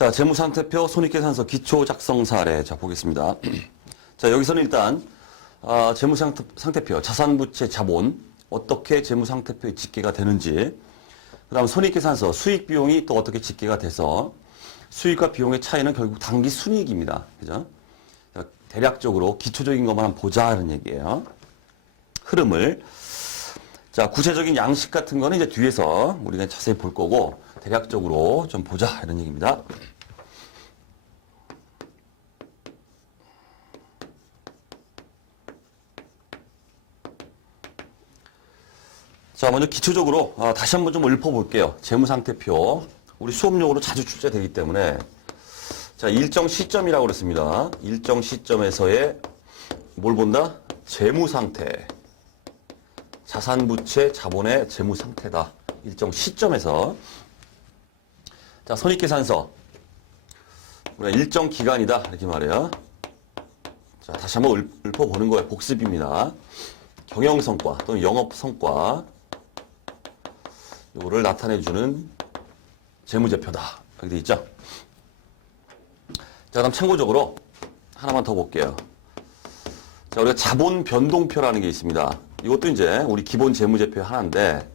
자, 재무상태표 손익계산서 기초 작성 사례. 자, 보겠습니다. 자, 여기서는 일단, 재무상태표, 자산부채, 자본, 어떻게 재무상태표에 집계가 되는지, 그 다음 손익계산서, 수익 비용이 또 어떻게 집계가 돼서, 수익과 비용의 차이는 결국 당기 순이익입니다. 그죠? 자, 대략적으로 기초적인 것만 한번 보자, 하는 얘기예요. 흐름을. 자, 구체적인 양식 같은 거는 이제 뒤에서 우리가 자세히 볼 거고, 대략적으로 좀 보자, 이런 얘기입니다. 자, 먼저 기초적으로 다시 한번 좀 읊어볼게요. 재무상태표. 우리 수업용으로 자주 출제되기 때문에. 자, 일정 시점이라고 그랬습니다. 일정 시점에서의 뭘 본다? 재무상태. 자산부채, 자본의 재무상태다. 일정 시점에서. 자, 손익계산서. 우리가 일정 기간이다. 이렇게 말해요. 자, 다시 한번 읊어보는 거예요. 복습입니다. 경영성과 또는 영업성과. 요거를 나타내주는 재무제표다. 이렇게 돼 있죠? 자, 그다음 참고적으로 하나만 더 볼게요. 자, 우리가 자본 변동표라는 게 있습니다. 이것도 이제 우리 기본 재무제표 하나인데,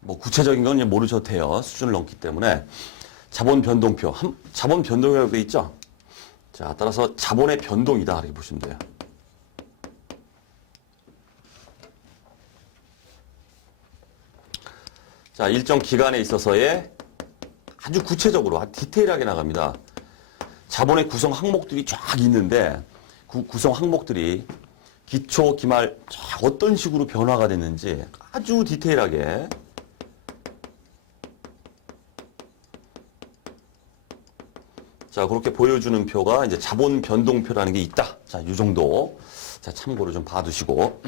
뭐 구체적인 건 이제 모르셔도 돼요. 수준을 넘기 때문에. 자본 변동표. 자본 변동이라고 돼 있죠? 자, 따라서 자본의 변동이다. 이렇게 보시면 돼요. 자, 일정 기간에 있어서의 아주 구체적으로, 디테일하게 나갑니다. 자본의 구성 항목들이 쫙 있는데, 구성 항목들이 기초, 기말 쫙 어떤 식으로 변화가 됐는지 아주 디테일하게. 자, 그렇게 보여주는 표가 이제 자본 변동표라는 게 있다. 자, 이 정도. 자, 참고로 좀 봐두시고.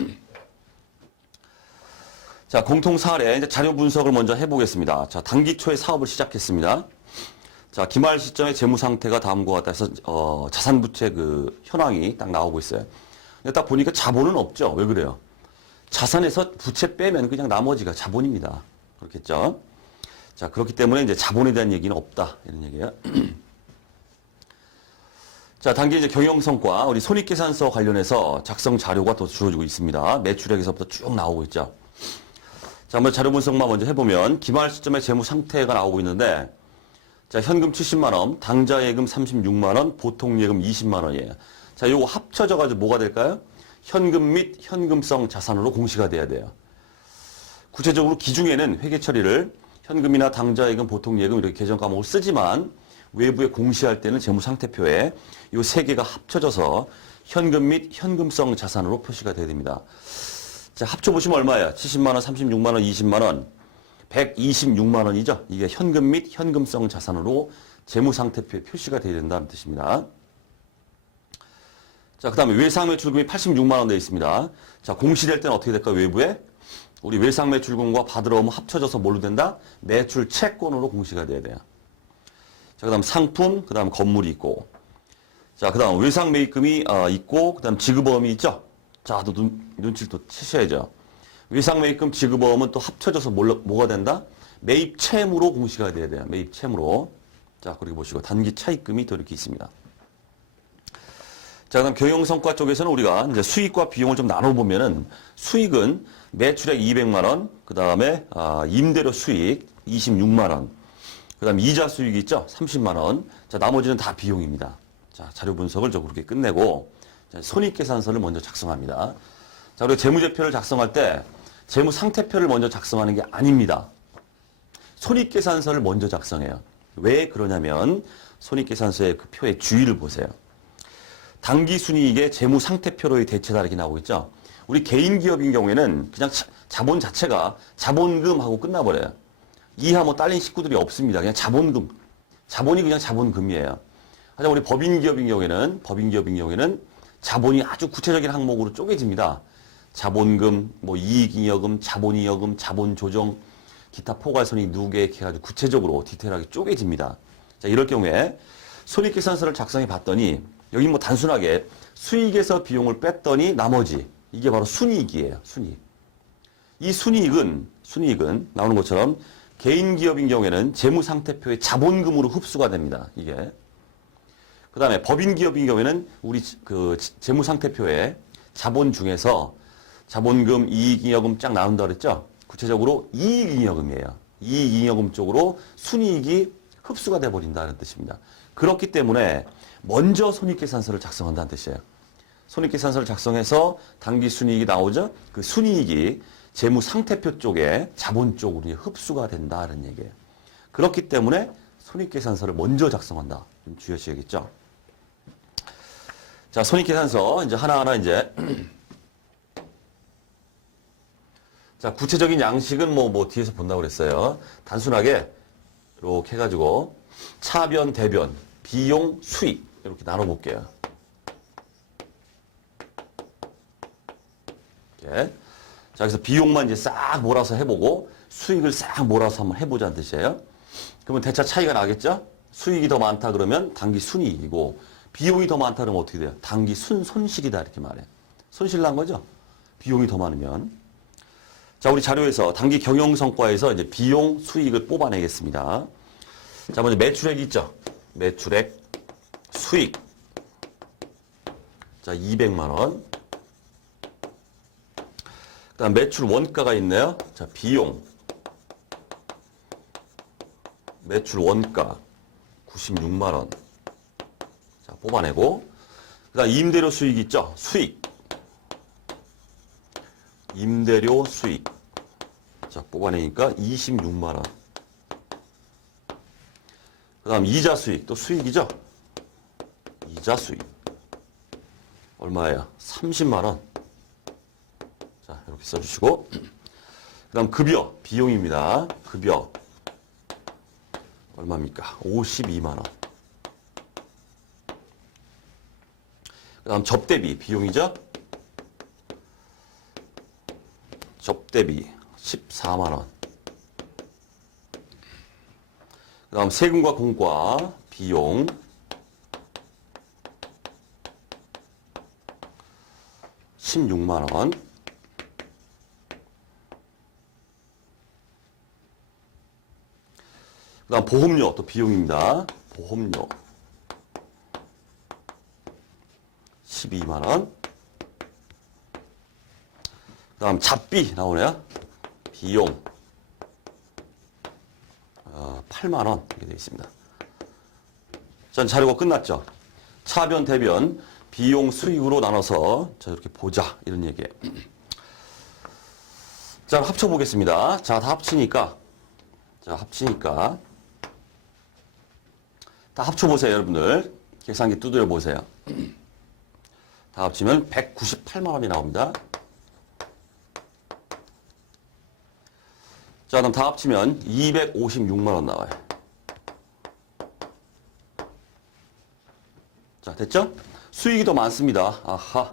자, 공통 사례, 이제 자료 분석을 먼저 해보겠습니다. 자, 단기 초에 사업을 시작했습니다. 자, 기말 시점의 재무 상태가 다음과 같다 해서, 자산부채 그 현황이 딱 나오고 있어요. 근데 딱 보니까 자본은 없죠. 왜 그래요? 자산에서 부채 빼면 그냥 나머지가 자본입니다. 그렇겠죠? 자, 그렇기 때문에 이제 자본에 대한 얘기는 없다. 이런 얘기예요. 자, 단기 이제 경영성과 우리 손익계산서 관련해서 작성 자료가 또 주어지고 있습니다. 매출액에서부터 쭉 나오고 있죠. 자, 한번 자료 분석만 먼저 해보면 기말 시점의 재무 상태가 나오고 있는데, 자, 현금 70만 원, 당좌 예금 36만 원, 보통 예금 20만 원이에요. 자, 요거 합쳐져 가지고 뭐가 될까요? 현금 및 현금성 자산으로 공시가 돼야 돼요. 구체적으로 기중에는 회계 처리를 현금이나 당좌 예금, 보통 예금 이렇게 계정 과목을 쓰지만 외부에 공시할 때는 재무 상태표에 요 세 개가 합쳐져서 현금 및 현금성 자산으로 표시가 돼야 됩니다. 자, 합쳐보시면 얼마예요? 70만 원, 36만 원, 20만 원, 126만 원이죠. 이게 현금 및 현금성 자산으로 재무상태표에 표시가 되어야 된다는 뜻입니다. 자, 그 다음에 외상매출금이 86만 원 되어 있습니다. 자, 공시될 때는 어떻게 될까요? 외부에? 우리 외상매출금과 받으러 오면 합쳐져서 뭘로 된다? 매출 채권으로 공시가 돼야 돼요. 자, 그 다음 상품, 그 다음 건물이 있고. 자, 그 다음 외상매입금이 있고, 그 다음 지급어음이 있죠. 자, 또 눈치를 또 채셔야죠. 외상매입금 지급어음은 또 합쳐져서 뭐가 된다? 매입 채무로 공시가 돼야 돼요. 매입 채무로. 자, 그리고 보시고 단기 차입금이 또 이렇게 있습니다. 자, 그다음 경영성과 쪽에서는 우리가 이제 수익과 비용을 좀 나눠보면은 수익은 매출액 200만 원, 그 다음에 임대료 수익 26만 원, 그 다음 이자 수익이 있죠? 30만 원. 자, 나머지는 다 비용입니다. 자, 자료 분석을 저 그렇게 끝내고 자, 손익계산서를 먼저 작성합니다. 자, 우리가 재무제표를 작성할 때 재무상태표를 먼저 작성하는 게 아닙니다. 손익계산서를 먼저 작성해요. 왜 그러냐면 손익계산서의 그 표의 주의를 보세요. 당기순이익의 재무상태표로의 대체다 이렇게 나오고 있죠. 우리 개인기업인 경우에는 그냥 자본 자체가 자본금하고 끝나버려요. 이하 뭐 딸린 식구들이 없습니다. 그냥 자본금. 자본이 그냥 자본금이에요. 하지만 우리 법인기업인 경우에는 자본이 아주 구체적인 항목으로 쪼개집니다. 자본금, 뭐 이익잉여금, 자본잉여금, 자본조정, 기타 포괄손익 누계 이렇게 해가지고 구체적으로 디테일하게 쪼개집니다. 자, 이럴 경우에 손익계산서를 작성해 봤더니 여기 뭐 단순하게 수익에서 비용을 뺐더니 나머지 이게 바로 순이익이에요. 순이익. 이 순이익은 나오는 것처럼 개인 기업인 경우에는 재무상태표의 자본금으로 흡수가 됩니다. 이게. 그 다음에 법인 기업인 경우에는 우리 그 재무상태표에 자본 중에서 자본금, 이익잉여금 쫙 나온다 그랬죠? 구체적으로 이익잉여금이에요. 이익잉여금 쪽으로 순이익이 흡수가 돼버린다는 뜻입니다. 그렇기 때문에 먼저 손익계산서를 작성한다는 뜻이에요. 손익계산서를 작성해서 당기 순이익이 나오죠? 그 순이익이 재무상태표 쪽에 자본 쪽으로 흡수가 된다는 얘기예요. 그렇기 때문에 손익계산서를 먼저 작성한다. 좀 주의하셔야겠죠? 자, 손익계산서 이제 하나하나 이제 자, 구체적인 양식은 뭐 뒤에서 본다고 그랬어요. 단순하게 이렇게 해가지고 차변, 대변, 비용, 수익 이렇게 나눠볼게요. 이렇게. 자, 그래서 비용만 이제 싹 몰아서 해보고 수익을 싹 몰아서 한번 해보자는 뜻이에요. 그러면 대차 차이가 나겠죠? 수익이 더 많다 그러면 당기 순이익이고 비용이 더 많다 그러면 어떻게 돼요? 당기 손실이다 이렇게 말해요. 손실 난 거죠? 비용이 더 많으면. 자, 우리 자료에서 당기 경영성과에서 이제 비용, 수익을 뽑아내겠습니다. 자, 먼저 매출액 있죠? 매출액, 수익. 자, 200만 원. 그 다음 매출 원가가 있네요. 자, 비용. 매출 원가 96만 원. 자, 뽑아내고. 그 다음 임대료 수익 있죠? 수익. 임대료 수익. 자, 뽑아내니까 26만 원. 그 다음 이자 수익. 또 수익이죠? 이자 수익. 얼마예요? 30만 원. 자, 이렇게 써주시고. 그 다음 급여. 비용입니다. 급여. 얼마입니까? 52만 원. 그 다음 접대비. 비용이죠? 접대비 14만 원. 그 다음 세금과 공과 비용 16만 원. 그 다음 보험료 또 비용입니다. 보험료 12만 원. 그 다음 잡비 나오네요. 비용 8만 원 이렇게 되어 있습니다. 전 자료가 끝났죠. 차변, 대변, 비용, 수익으로 나눠서 자 이렇게 보자 이런 얘기예요. 자, 합쳐보겠습니다. 자, 다 합치니까 다 합쳐보세요, 여러분들. 계산기 두드려 보세요. 다 합치면 198만 원이 나옵니다. 자, 그럼 다 합치면 256만 원 나와요. 자, 됐죠? 수익이 더 많습니다. 아하.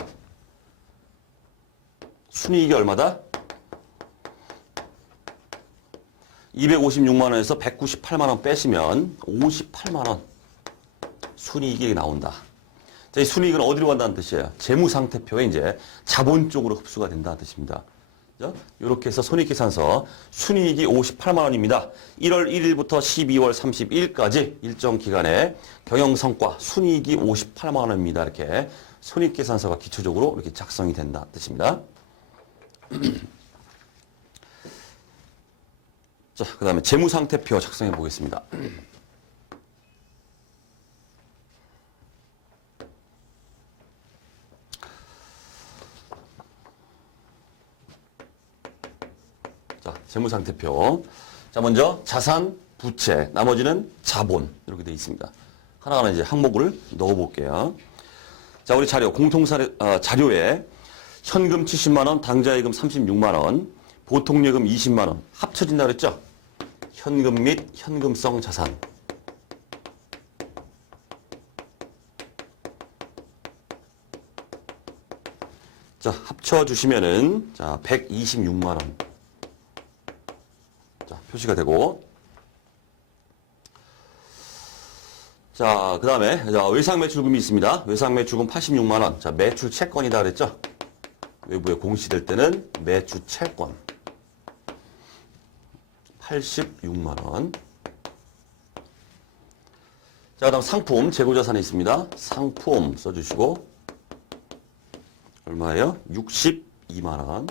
순이익이 얼마다? 256만 원에서 198만 원 빼시면 58만 원 순이익이 나온다. 자, 이 순이익은 어디로 간다는 뜻이에요? 재무상태표에 이제 자본 쪽으로 흡수가 된다는 뜻입니다. 이렇게 해서 손익계산서 순이익이 58만 원입니다. 1월 1일부터 12월 31일까지 일정 기간에 경영성과 순이익이 58만 원입니다. 이렇게 손익계산서가 기초적으로 이렇게 작성이 된다 뜻입니다. 자, 그 다음에 재무상태표 작성해 보겠습니다. 자, 재무상태표. 자, 먼저 자산, 부채, 나머지는 자본 이렇게 되어 있습니다. 하나하나 이제 항목을 넣어 볼게요. 자, 우리 자료 자료에 현금 70만 원, 당좌예금 36만 원, 보통예금 20만 원 합쳐진다 그랬죠? 현금 및 현금성 자산. 자, 합쳐 주시면은 자, 126만 원. 자, 표시가 되고. 자, 그다음에 외상 매출금이 있습니다. 외상 매출금 86만 원. 자, 매출 채권이다 그랬죠? 외부에 공시될 때는 매출 채권. 86만 원. 자, 그다음 상품 재고자산에 있습니다. 상품 써주시고 얼마예요? 62만 원.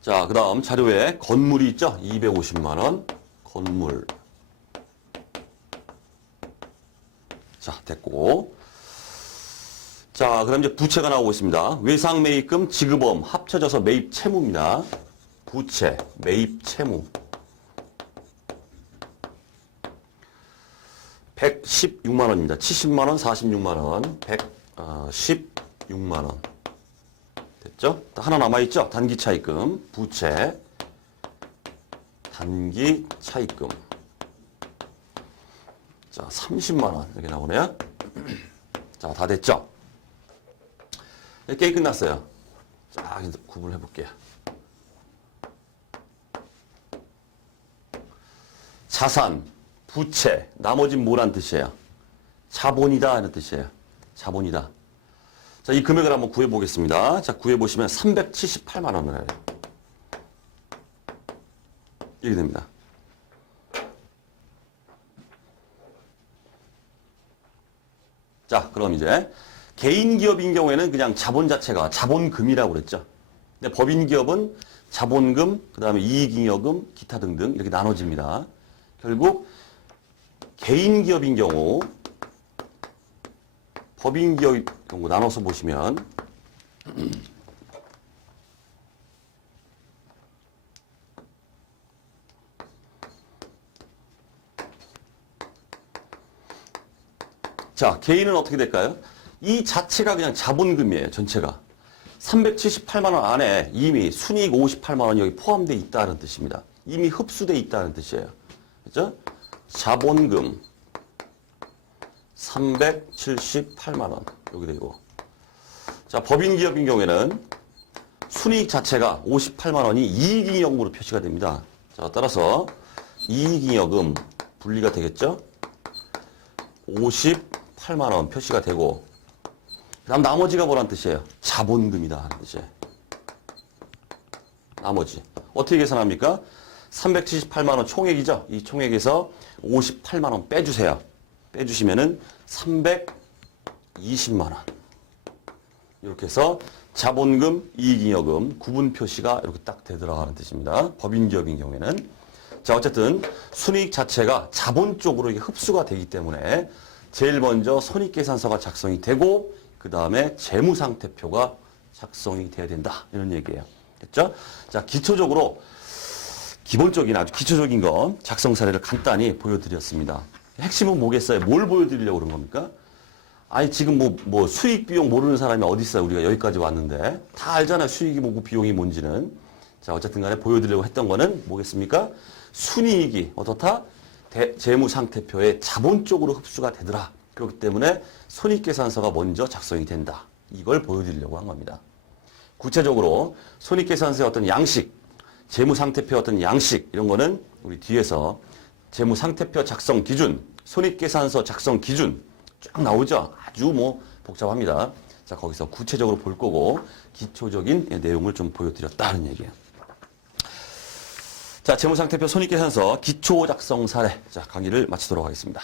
자, 그 다음 자료에 건물이 있죠? 250만 원. 건물. 자, 됐고. 자, 그 다음 이제 부채가 나오고 있습니다. 외상 매입금, 지급엄 합쳐져서 매입 채무입니다. 부채, 매입 채무. 116만 원입니다. 70만 원, 46만 원, 116만 원. 됐죠? 하나 남아있죠? 단기 차입금, 부채, 단기 차입금. 자, 30만 원 이렇게 나오네요. 자, 다 됐죠? 게임 끝났어요. 자, 이제 구분해 볼게요. 자산, 부채, 나머지는 뭐란 뜻이에요? 자본이다 이런 뜻이에요. 자본이다. 자, 이 금액을 한번 구해 보겠습니다. 자, 구해 보시면 378만 원을 해요. 이렇게 됩니다. 자, 그럼 이제 개인 기업인 경우에는 그냥 자본 자체가 자본금이라고 그랬죠. 근데 법인 기업은 자본금, 그다음에 이익잉여금, 기타 등등 이렇게 나눠집니다. 결국 개인 기업인 경우, 법인 기업 경우 나눠서 보시면 자, 개인은 어떻게 될까요? 이 자체가 그냥 자본금이에요, 전체가. 378만 원 안에 이미 순이익 58만 원이 여기 포함되어 있다는 뜻입니다. 이미 흡수되어 있다는 뜻이에요. 그죠? 자본금 378만 원 여기 되고. 자, 법인 기업인 경우에는 순이익 자체가 58만 원이 이익잉여금으로 표시가 됩니다. 자, 따라서 이익잉여금 분리가 되겠죠? 58만 원 표시가 되고, 그 다음 나머지가 뭐란 뜻이에요? 자본금이다 하는 뜻이에요. 나머지. 어떻게 계산합니까? 378만 원 총액이죠? 이 총액에서 58만 원 빼주세요. 빼주시면은 320만 원. 이렇게 해서 자본금, 이익잉여금 구분 표시가 이렇게 딱 되더라가는 뜻입니다. 법인 기업인 경우에는. 자, 어쨌든 순이익 자체가 자본 쪽으로 이게 흡수가 되기 때문에 제일 먼저 손익계산서가 작성이 되고 그 다음에 재무상태표가 작성이 돼야 된다. 이런 얘기예요. 됐죠? 자, 기초적으로 기본적인 아주 기초적인 거 작성 사례를 간단히 보여드렸습니다. 핵심은 뭐겠어요? 뭘 보여드리려고 그런 겁니까? 아니, 지금 뭐 수익 비용 모르는 사람이 어디 있어요? 우리가 여기까지 왔는데. 다 알잖아요. 수익이 뭐고 비용이 뭔지는. 자, 어쨌든 간에 보여드리려고 했던 거는 뭐겠습니까? 순이익이 어떻다? 재무상태표의 자본 쪽으로 흡수가 되더라. 그렇기 때문에 손익계산서가 먼저 작성이 된다. 이걸 보여드리려고 한 겁니다. 구체적으로 손익계산서의 어떤 양식, 재무상태표의 어떤 양식 이런 거는 우리 뒤에서 재무상태표 작성 기준, 손익계산서 작성 기준 쫙 나오죠. 아주 뭐 복잡합니다. 자, 거기서 구체적으로 볼 거고 기초적인 내용을 좀 보여드렸다는 얘기예요. 자, 재무상태표 손익계산서 기초 작성 사례. 자, 강의를 마치도록 하겠습니다.